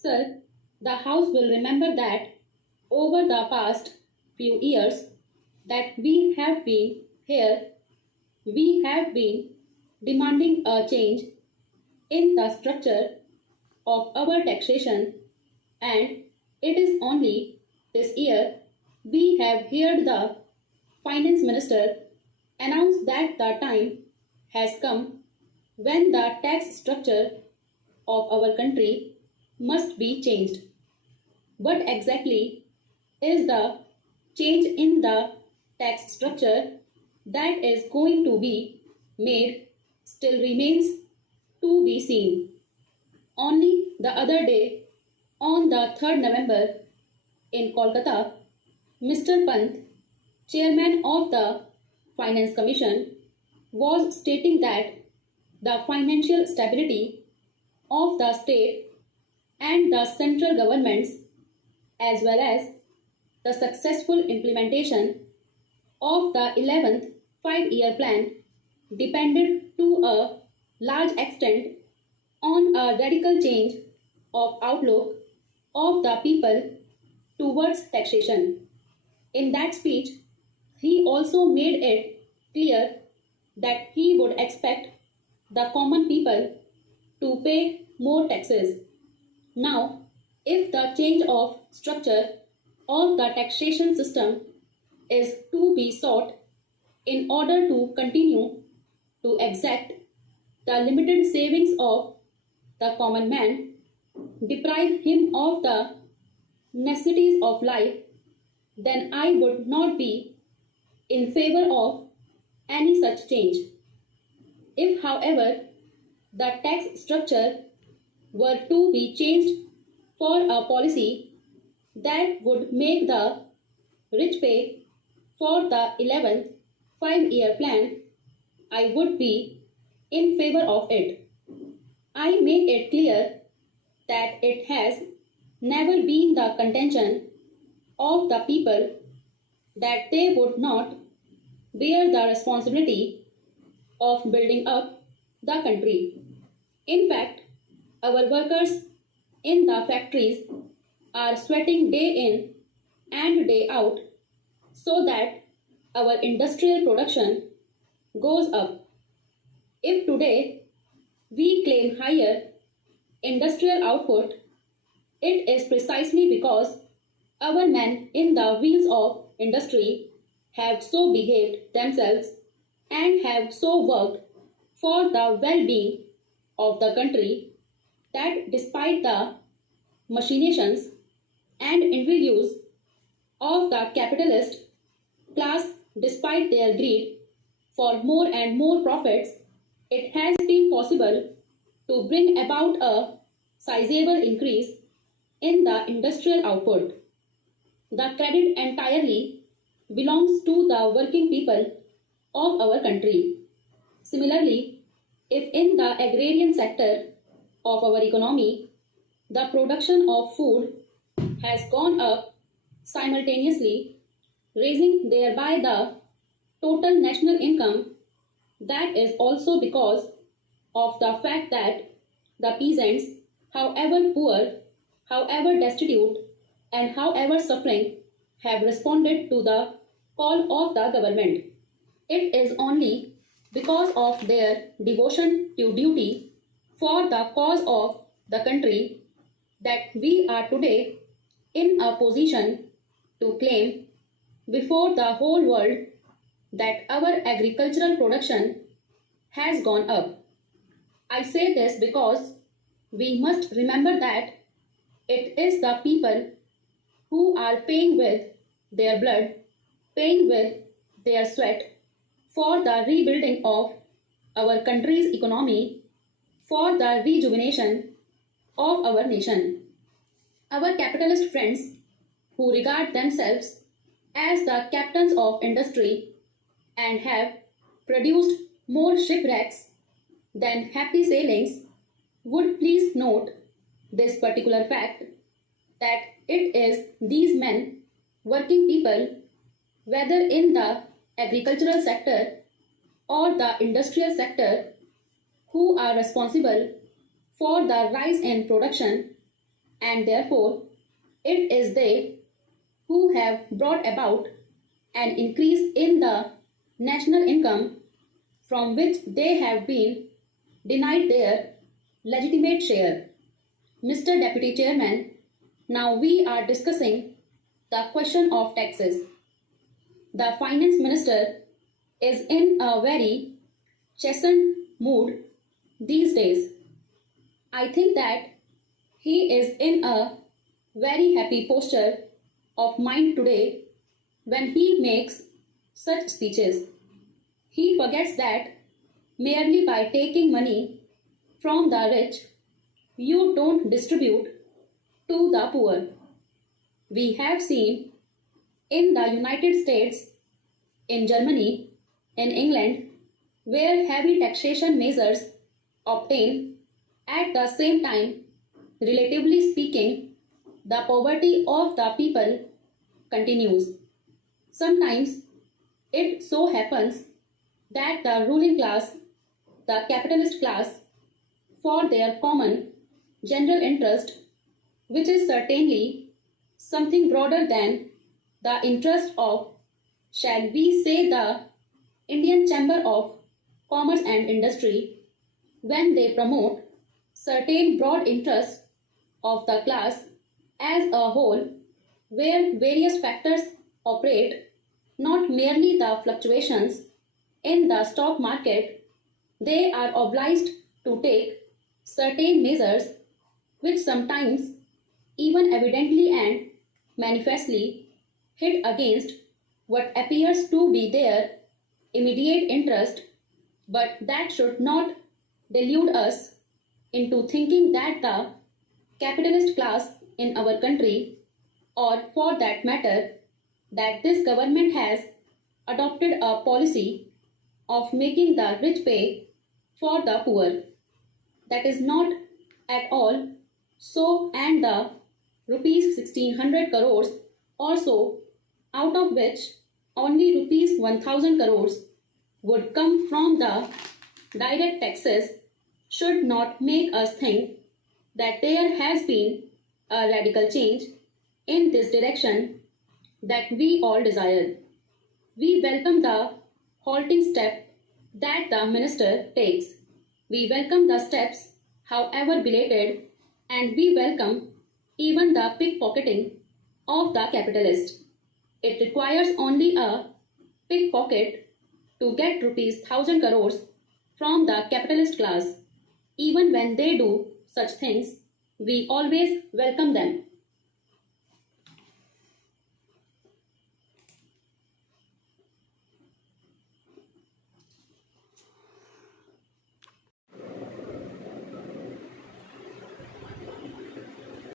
Sir, the House will remember that over the past few years that we have been here, we have been demanding a change in the structure of our taxation, and it is only this year we have heard the finance minister announce that the time has come when the tax structure of our country must be changed. What exactly is the change in the tax structure that is going to be made still remains to be seen. Only the other day, on the 3rd November, in Kolkata, Mr. Pant, chairman of the Finance Commission, was stating that the financial stability of the state and the central governments, as well as the successful implementation of the 11th 5-year plan, depended to a large extent on a radical change of outlook of the people towards taxation. In that speech, he also made it clear that he would expect the common people to pay more taxes. Now, if the change of structure of the taxation system is to be sought in order to continue to exact the limited savings of the common man, deprive him of the necessities of life, then I would not be in favor of any such change. If, however, the tax structure were to be changed for a policy that would make the rich pay for the 11th 5-year plan, I would be in favor of it. I make it clear that it has never been the contention of the people that they would not bear the responsibility of building up the country. In fact, our workers in the factories are sweating day in and day out so that our industrial production goes up. If today we claim higher industrial output, it is precisely because our men in the wheels of industry have so behaved themselves and have so worked for the well-being of the country that despite the machinations and intrigues of the capitalist class, despite their greed for more and more profits, it has been possible to bring about a sizable increase in the industrial output. The credit entirely belongs to the working people of our country. Similarly, if in the agrarian sector of our economy, the production of food has gone up simultaneously, raising thereby the total national income, that is also because of the fact that the peasants, however poor, however destitute, and however suffering, have responded to the call of the government. It is only because of their devotion to duty for the cause of the country that we are today in a position to claim before the whole world that our agricultural production has gone up. I say this because we must remember that it is the people who are paying with their blood, paying with their sweat for the rebuilding of our country's economy, for the rejuvenation of our nation. Our capitalist friends who regard themselves as the captains of industry and have produced more shipwrecks than happy sailings would please note this particular fact that it is these men, working people, whether in the agricultural sector or the industrial sector, who are responsible for the rise in production and therefore it is they who have brought about an increase in the national income from which they have been denied their legitimate share. Mr. Deputy Chairman, now we are discussing the question of taxes. The Finance Minister is in a very chastened mood these days. I think that he is in a very happy posture of mind today when he makes such speeches. He forgets that merely by taking money from the rich, you don't distribute to the poor. We have seen in the United States, in Germany, in England, where heavy taxation measures obtain at the same time, relatively speaking, the poverty of the people continues. Sometimes it so happens that the ruling class, the capitalist class, for their common general interest, which is certainly something broader than the interest of, shall we say, the Indian Chamber of Commerce and Industry, when they promote certain broad interests of the class as a whole, where various factors operate, not merely the fluctuations in the stock market, they are obliged to take certain measures which sometimes, even evidently and manifestly, hit against what appears to be their immediate interest, but that should not delude us into thinking that the capitalist class in our country, or for that matter, that this government has adopted a policy of making the rich pay for the poor. That is not at all so, and the rupees 1600 crores or so, out of which only rupees 1000 crores would come from the direct taxes, should not make us think that there has been a radical change in this direction that we all desire. We welcome the halting step that the minister takes. We welcome the steps, however belated, and we welcome even the pickpocketing of the capitalist. It requires only a pickpocket to get rupees 1000 crores from the capitalist class. Even when they do such things, we always welcome them.